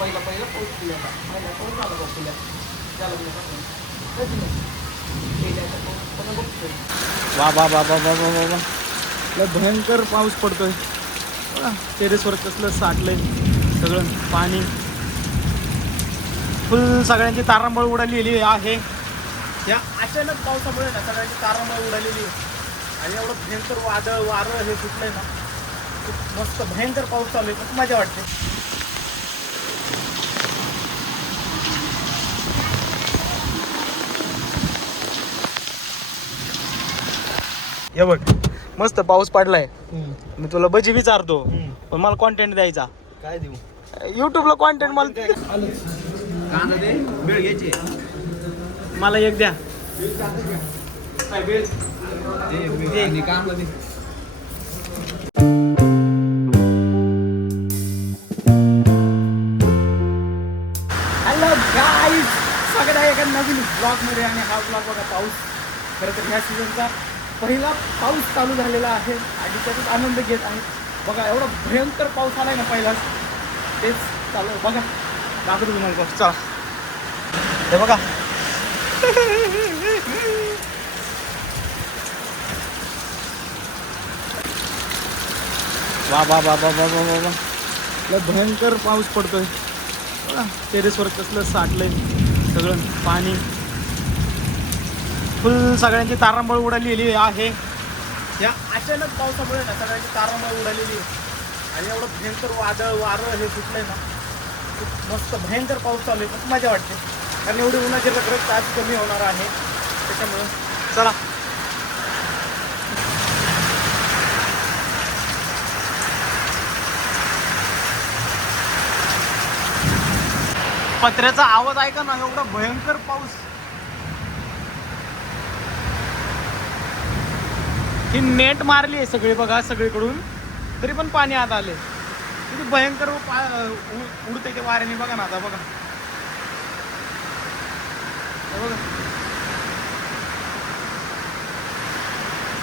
पहिला पाऊस पिल्याचा पहिला पाऊस झाला बघ पिल्या त्याला वा वा वा वा वा वा वा वा. लय भयंकर पाऊस पडतोय. टेरेसवर कसलं साठलंय सगळं पाणी. फुल सगळ्यांची तारांबळ उडालेली आहे. या अचानक पावसामुळे ना सगळ्यांची तारांबळ उडालेली आहे. आणि एवढं भयंकर वादळ वारं हे सुटलंय ना, खूप मस्त भयंकर पाऊस चालू आहे. खूप मजा वाटते. हे बघ मस्त पाऊस पडलाय. मी तुला भजी विचारतो पण मला कॉन्टेंट द्यायचा. काय देऊ युट्यूबला कॉन्टेंट मला कांदा दे बेळ घ्यायची मला एक द्या. दे कांदा दे. हॅलो गाईज, स्वागत आहे एका नवीन ब्लॉगमध्ये. आणि हा ब्लॉग बघा पाऊस खरं तर ह्या सीझनचा पहिला पाऊस चालू झालेला आहे आणि त्याचाच आनंद घेत आहे. बघा एवढा भयंकर पाऊस आलाय ना पहिलाच, तेच चालू आहे. बघा दाखवतो तुम्हाला पाऊस. चला हे बघा वा वा वा वा वा वा वा वा. लय भयंकर पाऊस पडतोय. टेरेसवर कसलं साठलंय सगळं पाणी. फुल सगळ्यांची तारांबळ उडालेली आहे. या अचानक पावसामुळे ना सगळ्यांची तारांबळ उडालेली आहे. आणि एवढं भयंकर वादळ वारं हे सुटलंय ना, खूप मस्त भयंकर पाऊस चालू आहे. खूप मजा वाटते कारण एवढी उन्हाची रखरख आज कमी होणार आहे त्याच्यामुळे. चला पत्र्याचा आवाज ऐका ना, एवढा भयंकर पाऊस. ही नेट मारली आहे सगळी बघा सगळीकडून, तरी पण पाणी आत आले. किती भयंकर उडते ते वाऱ्याने. बघा ना आता बघा, बघा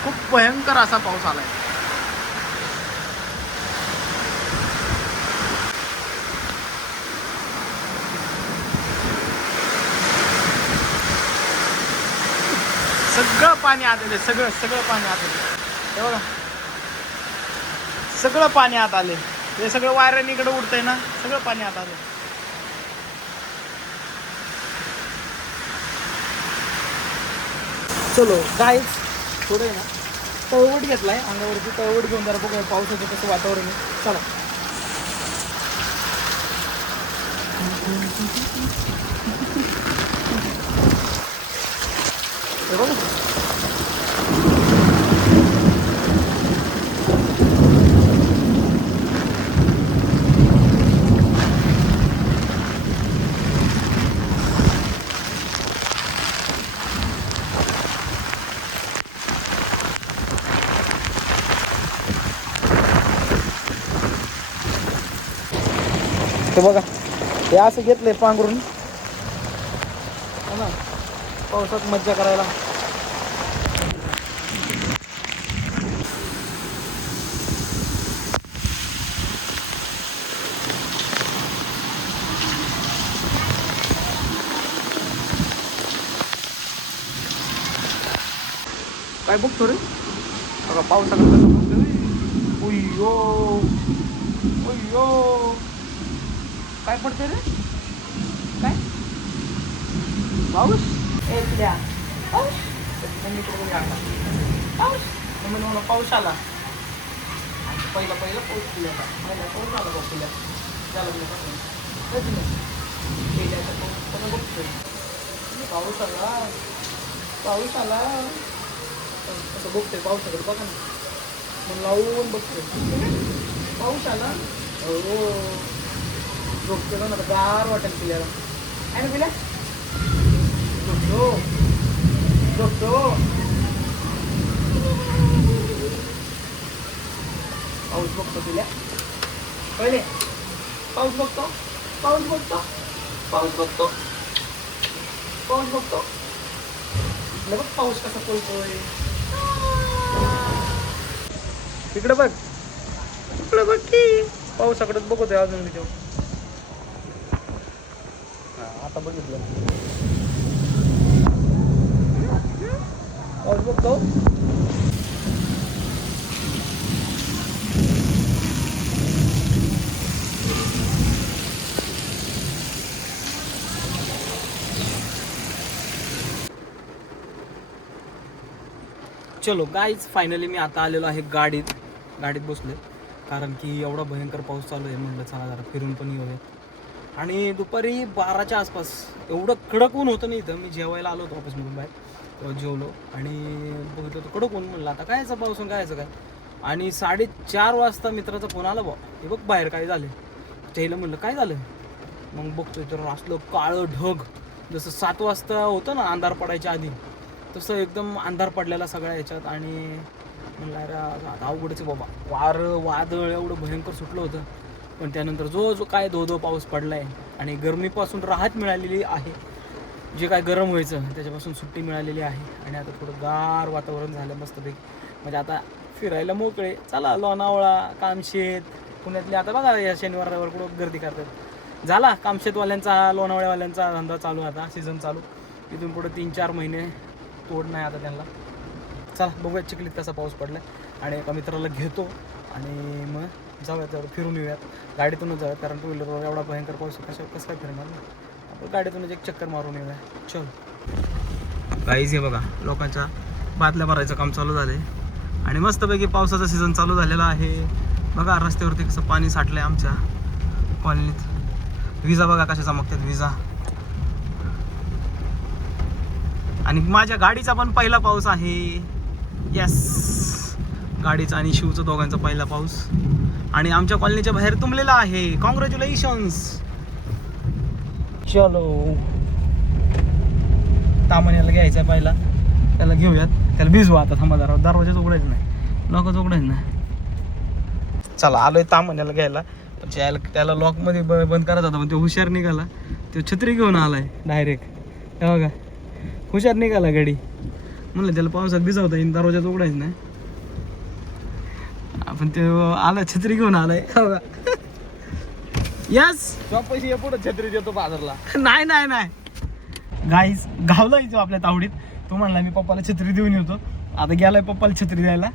खूप भयंकर असा पाऊस आलाय. सगळं पाणी आत आले. सगळं पाणी आत आले. हे बघा सगळं पाणी आत आले. हे सगळं वाऱ्याने इकडे उडतंय ना, सगळं पाणी आत आले. चलो गाईज, थोडं ना तळवट घेतलाय अंगावरती. तळवट घेऊन जरा बघा पावसाचं कसं वातावरण आहे. चला हे बघा ते बघा हे असं घेतलंय पांघरून ना पावसात मज्जा करायला. काय बघतो रे बघा पावसाकडे कसं बघतोय. उय्यो उय्यो काय पडते रे, काय पाऊस. ए तुझ्या पाऊस पाऊस म्हणून मला पाऊस आला. पहिला पाऊस पिल्याचा पहिला पाऊस झाला बघ पिल्या त्याला पिल्याचा पाऊस त्याला बघतोय. पाऊस आला पाऊस आला असं बघतोय पावसाकडे. बघा ना मग लावून बघतोय. पाऊस आला हो झोपतो ना गार वाटेल पिल्याला. आहे ना पिल्या झोपतो झोपतो. पाऊस बघतो पिल्या पहिले. पाऊस बघतो पाऊस बघतो पाऊस बघतो पाऊस बघतो. बघ पाऊस कसा पडतोय. इकडे बघ इकडे बघ की पाऊसाकडेच बघतोय अजून मी. आता बघितलं पाऊस बघतो. चलो गाईज फायनली मी आता आलेलो आहे गाडीत बसले, कारण की एवढा भयंकर पाऊस चालू आहे. म्हटलं चला जरा फिरून पण येऊया. आणि दुपारी 12च्या आसपास एवढं कडक ऊन होतं. मी इथं जेवायला आलो होतो ऑफिसमधून बाहेर, तेव्हा जेवलो आणि बघितलं होतं कडक ऊन. म्हणलं आता कायचं पाऊस कायचं काय. आणि 4:30 वाजता मित्राचा फोन आला, हे बघ बाहेर काय झालं. त्याला म्हणलं काय झालं. मग बघतोय तर असलं काळं ढग, जसं 7 वाजता होतं ना अंधार पडायच्या आधी, तसं एकदम अंधार पडलेला सगळ्या ह्याच्यात. आणि म्हणलं अरे आता अवघडच बाबा, वादळ एवढं भयंकर सुटलं होतं. पण त्यानंतर जो काय धो पाऊस पडला आहे आणि गरमीपासून राहत मिळालेली आहे. जे काय गरम व्हायचं त्याच्यापासून सुट्टी मिळालेली आहे. आणि आता थोडं गार वातावरण झालं मस्तपैकी. म्हणजे आता फिरायला मोकळे. चला लोणावळा, कामशेत, पुण्यातले आता बघा या शनिवार रविवार कुठं गर्दी करतात. झाला कामशेतवाल्यांचा, लोणावळ्यावाल्यांचा धंदा चालू. आता सीझन चालू. इथून पुढं 3-4 महिने तोड नाही आता त्यांना. चला बघूया चिखलीत कसा पाऊस पडला. आणि एका मित्राला घेतो आणि मग जाऊयात, तेवढं फिरून येऊयात. गाडीतूनच जाऊयात, कारण 2 व्हीलरवर एवढा भयंकर पाऊस कसं काय फिरणार ना. आपण गाडीतूनच एक चक्कर मारून येऊया. चल काहीच हे बघा, लोकांच्या बादल्या भरायचं काम चालू झालं आहे. आणि मस्तपैकी पावसाचा सीझन चालू झालेला आहे. बघा रस्त्यावरती कसं पाणी साठलं आहे आमच्या कॉलनीत. विजा बघा कशा चमकतात विजा. आणि माझ्या गाडीचा पण पहिला पाऊस आहे. यस, गाडीचा आणि शिवचा दोघांचा पहिला पाऊस. आणि आमच्या कॉलनीच्या बाहेर तुंबलेला आहे. कॉंग्रॅच्युलेशन्स. चलो तामण्याला घ्यायचा पहिला, त्याला घेऊयात. त्याला भिजू आता. थांबा जरा, दरवाजाच उघडायचं नाही, लॉकच उघडायचं नाही. चला आलोय तामण्याला घ्यायला. त्याला लॉकमध्ये बंद करायचा होता, पण तो हुशार निघाला. तो छत्री घेऊन आलाय डायरेक्ट. हे बघा हुशार निघाला गाडी. म्हणलं त्याला पावसात भिजवता येईल, दरवाजाच उघडायचं नाही. आपण ते आला छत्री घेऊन आलाय. यस, पैसे पुढे छत्री देतो बाजारला. नाही नाही नाही गाईस, गावला येतो आपल्या तावडीत. तो म्हणला मी पप्पाला छत्री देऊन येतो. आता गेलाय पप्पाला छत्री द्यायला.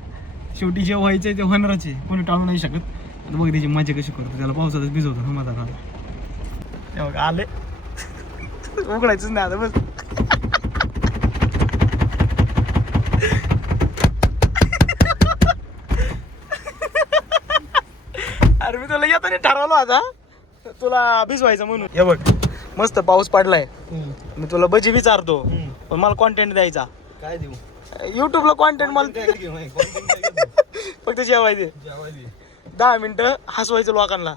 शेवटी जे व्हायचंय ते होणारच आहे, कोणी टाळू नाही शकत. आता बघ त्याची मजा कशी करतो, त्याला पावसातच भिजवतो. हा माझा गाव तेव्हा आले उघडायचंच नाही आता बस. अरे मी तुला येताना ठरवलं आता तुला भिजवायचं म्हणून. हे बघ मस्त पाऊस पडलाय. मी तुला भजी विचारतो, पण मला कॉन्टेंट द्यायचा. काय देऊ? युट्यूबला कॉन्टेंट मला फक्त जेवायचे. 10 मिनिटं हसवायचं लोकांना.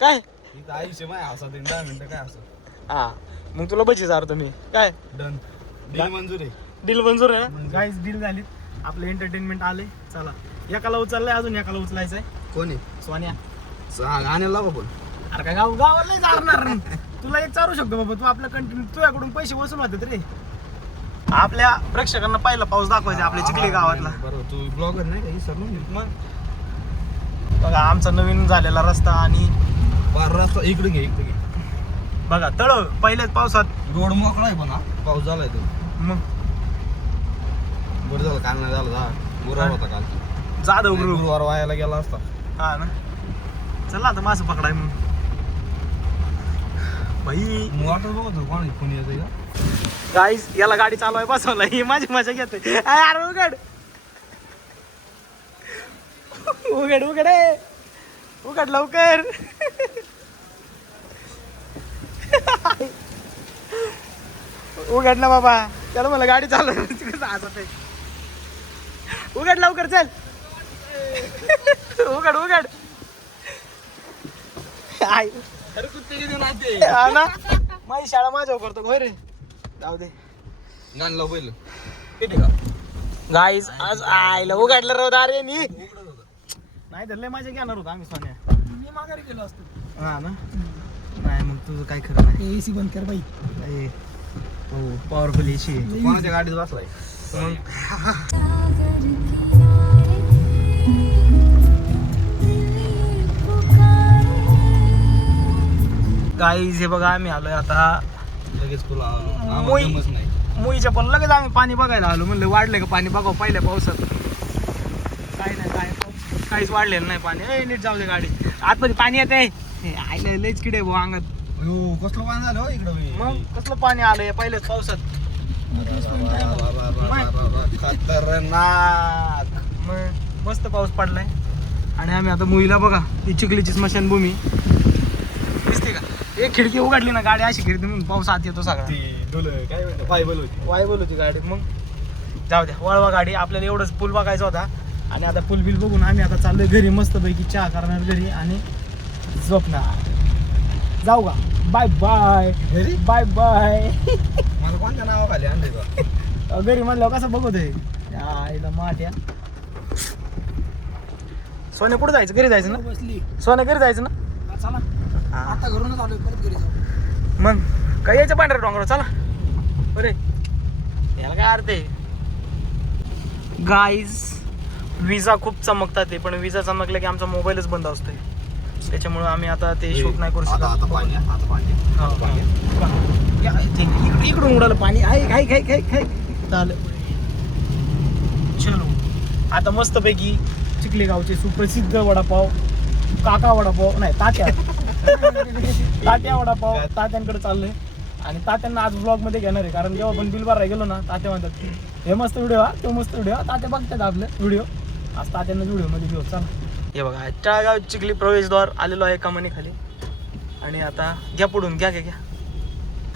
काय आयुष्य माय हसा 10 मिनिटं काय हसत. हा मग तुला भजी चारतो मी. काय डन, डील मंजूर आहे. डील मंजूर आहे ना गाईस, डील झाली. आपलं एंटरटेनमेंट आले. चला एकाला उचललाय, अजून एकाला उचलायचंय. कोणी? सोन्या. आणायला बाबा. अरे काय गावाला नाही चारणार. तुला एक चारू शकतो बाबा, तू आपलं कंटिन्यू तुझ्याकडून पैसे वसूल होतात रे. आपल्या प्रेक्षकांना पहिला पाऊस दाखवायचा आपल्या चिखली गावातला. बरोबर, तू ब्लॉगर नाही का विसरलो. मग बघा आमचा नवीन झालेला रस्ता. आणि रस्ता इकडे घे, इकडे घे. बघा तळ पहिल्याच पावसात रोड मोकळा आहे, पण पाऊस झालाय तो. मग बरं झालं काल नाही झालं. गुरुवार होता काल. जाधव गुरुवार वायाला गेला असता. हा ना. चला आता मासं पकडाय मग भाई. वाटत बघतो कोण फोन येतोय का. गाईस याला गाडी चालवाय बसवला, ही माझी मजा घेतोय. अरे उघड उघड उघड उघड लवकर. उघड ना बाबा, त्याला मला गाडी चालवायची कसं हसत आहे. उघड लवकर चल. उघड उघड. अरे कुत्ते देऊन आते ना. माझी शाळा माझ्यावर करतो होय रे. जाऊ दे गाण लाव पहिलं. गाईज आज आयला उघडलं राव दारे. मी नाही धरले माझे घेणार होता आम्ही सोन्या. मी माघारी गेलो असतो. हा ना. नाही मग तुझं काय खरं नाही. एसी बंद कर बाई. हो पॉवरफुल एसी आहे. कोणाच्या गाडीत बसलाय. गाईज हे बघा आम्ही आलोय आता लगेच तुला नाही मुईच्या पण लगेच आम्ही पाणी बघायला आलो. म्हणलं वाढलं का पाणी बघावं पहिल्या पावसात. काय नाही काय काहीच वाढलेलं नाही पाणी. नीट जाऊ दे गाडी. आतमध्ये पाणी येत आहे. आयला लयच किडे भाऊ अंगात. कसलं पाणी झालं हो इकडं मग कसलं पाणी आलंय पहिल्याच पावसात. खतरनाक. मग मस्त पाऊस पडलाय. आणि आम्ही आता मुईला बघा ही चिखलीची स्मशानभूमी दिसते का. एक खिडकी उघडली ना गाडी अशी खिडकी म्हणून पाऊस आत येतो सगळा. काय म्हणते वायबल होती गाडी. मग जाऊ द्या वळवा गाडी. आपल्याला एवढंच पूल बघायचा होता. आणि आता पूल बिल बघून आम्ही आता चाललोय घरी मस्तपैकी चहा करणार घरी आणि झोपणार. जाऊ का. बाय बाय घरी बाय बाय. मला कोणत्या नावाखाली आणले का घरी म्हणल्यावर कसं बघतोय आईला माट्या. सोने कुठं जायचं. घरी जायचं ना. बसली सोने घरी जायचं ना. चला आता घरूनच आलोय परत घरी जाऊ. मग काय यायचं पांढऱ्या डोंगरावर चला. अरे याला काय अर्थ आहे. गाईज विजा खूप चमकतात ते. पण विजा चमकल्या की आमचा मोबाईलच बंद असतोय. त्याच्यामुळे आम्ही आता ते शूट नाही करू शकत. इकडून उडालं पाणी. चालेल चलो. आता मस्तपैकी चिखले गावचे सुप्रसिद्ध वडापाव काका वडापाव नाही तात्या तात्या वडापाव तात्यांकडे चाललोय. आणि तात्यांना आज ब्लॉग मध्ये घेणार आहे. कारण जेव्हा आपण बिल भरायला गेलो ना तात्या म्हणतात हे मस्त व्हिडिओ हा तो मस्त व्हिडिओ. तात्या बघतात आपले व्हिडिओ. आज तात्यांना व्हिडिओ मध्ये घेऊ. चला हे बघा तळगाव चिखली प्रवेशद्वार आलेलो आहे कमानी खाली. आणि आता घ्या पुढून घ्या घ्या घ्या.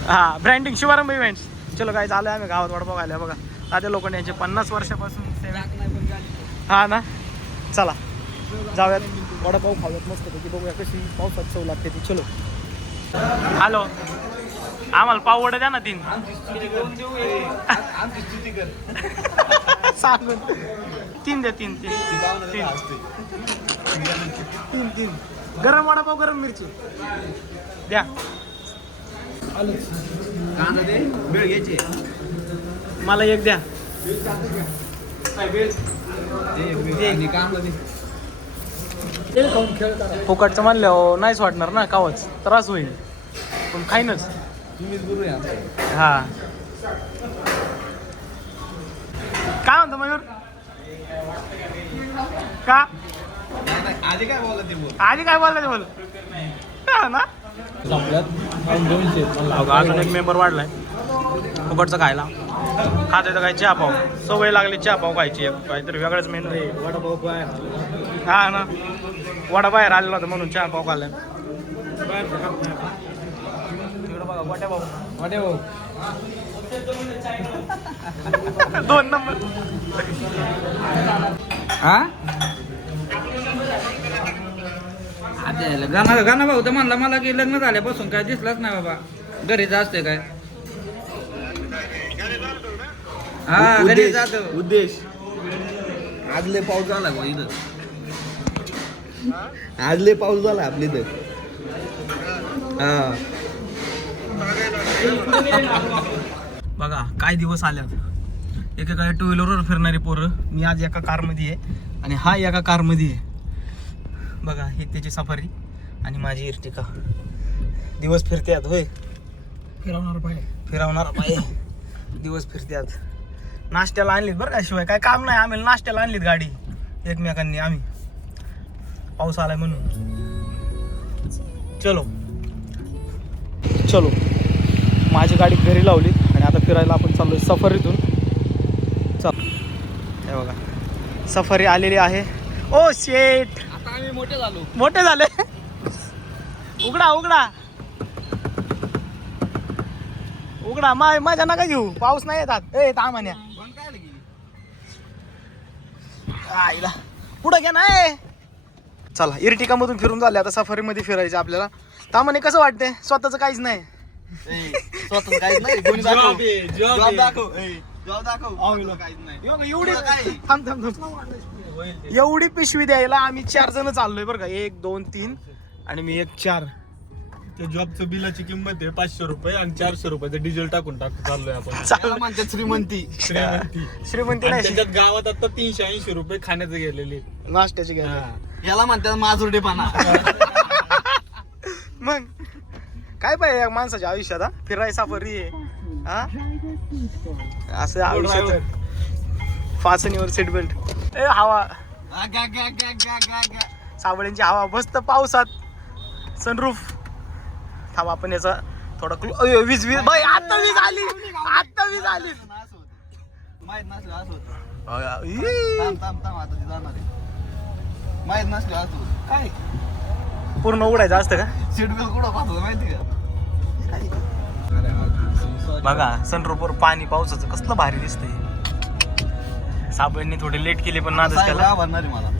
हा ब्रँडिंग शुभारंभ इव्हेंट्स. चलो काय चालू आहे. आम्ही गावात वडापाव खायला बघा. तात्या लोकांनी यांचे 50 वर्षापासून सेवा. हा ना चला जाऊयात वडापाव खाऊयात मस्तपैकी. बघूया कशी पावसात चव लागते ती. चलो हॅलो आम्हाला पाव वडा द्या ना 3. सांगून 3 द्या 3 गरम वडापाव गरम मिरची द्या. कांदा दे वेळ घ्यायची. मला एक द्या. फुकटचं म्हणल्यावर नाहीच वाटणार ना. कावच त्रास होईल पण खाईनच. हा काय म्हणतो मयूर. का आधी काय बोलला ते बोल. आधी काय बोलला ते बोल ना. अजून एक मेंबर वाढलाय फुकटचं खायला. खात येतं काय चहा पाव. सवय लागली चहा पाव खायची. काहीतरी वेगळंच मेनू आहे. वडापाव बाहेर हा ना वडा बाहेर आलेला होता म्हणून चहा पाव खाल्ला. तिकडं बघा वडापाव 2 नंबर. हा गाणं भाऊ तर म्हणला मला की लग्न झाल्यापासून काय दिसलाच नाही बाबा. घरी असते काय. हा घरी जातो. उद्देश आज लय पाऊस झाला बा इथं. आज लय पाऊस झाला आपल्या इथं. हा बघा काय दिवस आल्यात. एकेका 2 व्हीलरवर फिरणारी पोरं. मी आज एका कारमध्ये आहे आणि हा एका कारमध्ये आहे. बघा ही त्याची सफारी आणि माझी इर्टिका. दिवस फिरत्यात होय. फिरवणार पाय दिवस फिरत्यात. नाश्त्याला आणलीत बरं का. शिवाय काय काम नाही. आम्ही नाश्त्याला आणलीत गाडी एकमेकांनी. आम्ही पाऊस आलाय म्हणून. चलो चलो माझी गाडी घरी लावली आणि आता फिरायला आपण चाललोय सफारीतून. चल हे बघा सफारी आलेली आहे. ओ शेट आता आम्ही मोठे झालो. मोठे झाले. उघडा उघडा उघडा. माझ्या नका घेऊ. पाऊस नाही येतात. ए तामान्या आईला पुढं घ्या ना. चला इर्टिका मधून फिरून झाले. आता सफारीमध्ये फिरायचं आपल्याला. तामाने कसं वाटतंय. स्वतःच काहीच नाही. स्वतः काहीच नाही. जॉब दाखव. एवढी पिशवी द्यायला आम्ही 4 जण चाललोय बरं का. 1 2 3 आणि मी 1 4. त्या जॉबचं बिलाची किंमत आहे 500 रुपये आणि 400 रुपयाचं डिझेल टाकून चाललोय आपण. चाललोय. म्हणतात श्रीमंती. श्रीमंती नाही. त्याच्यात गावात आता 380 रुपये खाण्याचे गेलेले. नाश्त्याची घ्या. याला म्हणतात माजुरडेपणा. मग काय पाहिजे या माणसाच्या आयुष्यात हा? फिराय सफरी आहे हा असं आयुष्यात फासणीवर सीट बेल्ट ए हवा सावळ्यांची हवा मस्त पावसात सनरूफ थांब आपण याचा थोडा वीज बाई आता वीज आली माहित नसलं असं होतं. ई. आता ती जाणार आहे. माहित नसलं असं होतं. काय पूर्ण उघडायचं असतं का शेड्यूल कुठं पाहतो माहिती का? बघा सनरूफवर पाणी पावसाचं कसलं भारी दिसतंय साबणनी थोडे लेट केले पण नादच केला भरणार आहे मला.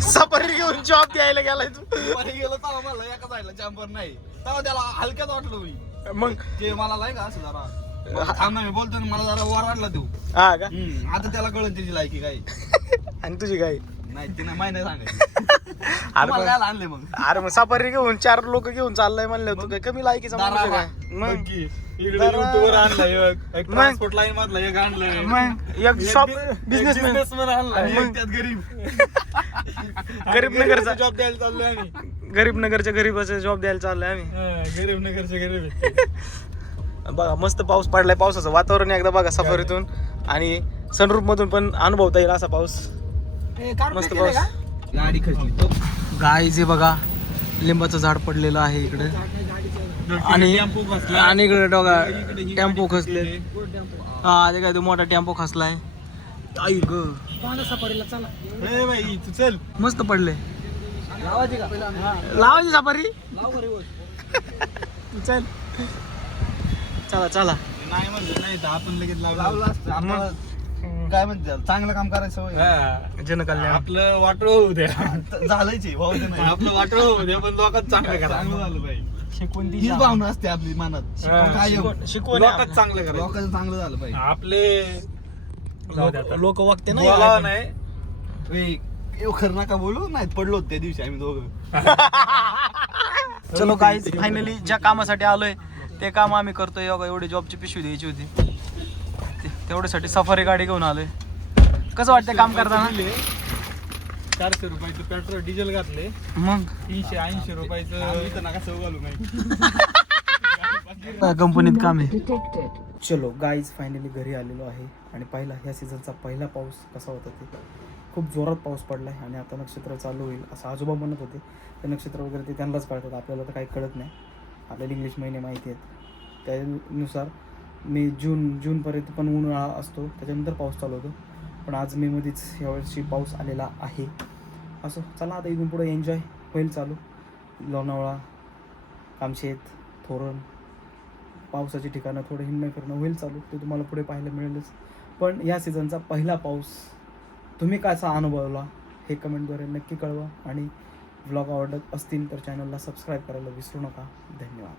सफारी घेऊन जॉब द्यायला गेलाय तू दुपारी गेलो तेव्हा मला एका जायला चॅम्बर नाही तेव्हा त्याला हलक्यात वाटलं मी मग ते मला नाही का असं जरा मला थांब ना मी बोलतो ना, मला जरा वर वाटला तू हा का आता त्याला कळून त्याची लायकी काय आणि तुझी काय नाही तिने माहिती नाही सांगायची अरे काय आणले मग अरे मग सफारी घेऊन 4 लोक घेऊन चाललंय म्हणलं तू काय कमी लायकीचा माणूस आहे काय मग नक्की. इकडे युट्यूबर आणलाय एक मग? ट्रान्सपोर्ट लाईन मधला एक आणलाय मग एक शॉप बिझनेसमॅन बिझनेसमॅन आणलाय आणि एक एक त्यात गरीब गरीब नगरचा जॉब द्यायला चाललोय आम्ही गरीब नगरच्या गरीबाचा जॉब द्यायला चाललोय आम्ही हा, गरीब नगरचे गरीब आहेत. बघा मस्त पाऊस पडलाय पावसाचं वातावरण एकदा बघा सफारीतून आणि सनरूफ मधून पण अनुभवता येईल असा पाऊस मस्त पाऊस गाडी खचली तो गाय जे बघा लिंबाचं झाड पडलेलं आहे इकडे आणि टेम्पो बसला. आणि इकडे बघा इकडे ही टेम्पो गाडी खसले खचलेली. हा ते काय तो मोठा टेम्पो खसलाय आई ग ए बाई तू चल मस्त पडले लावायची का लावायची सफारी लाव बरे चल चला चला नाही म्हणलं नाही तर आपण लगेच लावलं लावलं असतं आपल्याला काय म्हणते त्याला, चांगलं काम करायचं होय. हा. जनकल्याण आपलं वाटोळ होऊ द्या झालंच आहे, भाऊ ते नाही. आपलं वाटोळ होऊ द्या पण लोकांत चांगलं करा चांगलं झालं पाहिजे शिकवून हीच भावना असते आपली मनात काय शिकवण लोकांत चांगलं करा लोकांचं चांगलं झालं पाहिजे आपले जाऊ द्या आता. लोक वागते ना बोलावं नाही खरं नका बोलू नाही पडलो होतो त्या दिवशी आम्ही दोघं चलो गाईज फायनली ज्या कामासाठी आलोय ते काम आम्ही करतोय बघा एवढी जॉबची पिशवी द्यायची होती तेवढ्यासाठी सफारी गाडी घेऊन आलोय कसं वाटतं काम करताना 400 रुपयाचं पेट्रोल डिझेल घातले मग 380 रुपयाचं आम्ही तर नका सव घालू नाही कंपनीत काम आहे चलो गाईज फायनली घरी आलेलो आहे आणि पहिला ह्या सीझनचा पहिला पाऊस कसा होता ते खूप जोरात पाऊस पडला आहे आणि आता नक्षत्र चालू होईल असं आजोबा म्हणत होते ते नक्षत्र वगैरे ते त्यांनाच कळतात आपल्याला तर काही कळत नाही आपल्याला इंग्लिश महिने माहिती आहेत त्यानुसार जूनपर्यंत पण उन्हाळा असतो त्याच्यानंतर पाऊस चालू होतो पण आज मेमध्येच यावर्षी पाऊस आलेला आहे असं चला आता इथून पुढे एन्जॉय होईल चालू लोणावळा कामशेत थोरण पावसाची ठिकाणं थोडं हिंडणं फिरणं होईल चालू ते तुम्हाला पुढे पाहायला मिळेलच पण या सीझनचा पहिला पाऊस तुम्ही कसा अनुभवला हे कमेंटद्वारे नक्की कळवा आणि व्लॉग आवडत असतील तर चॅनलला सबस्क्राईब करायला विसरू नका धन्यवाद.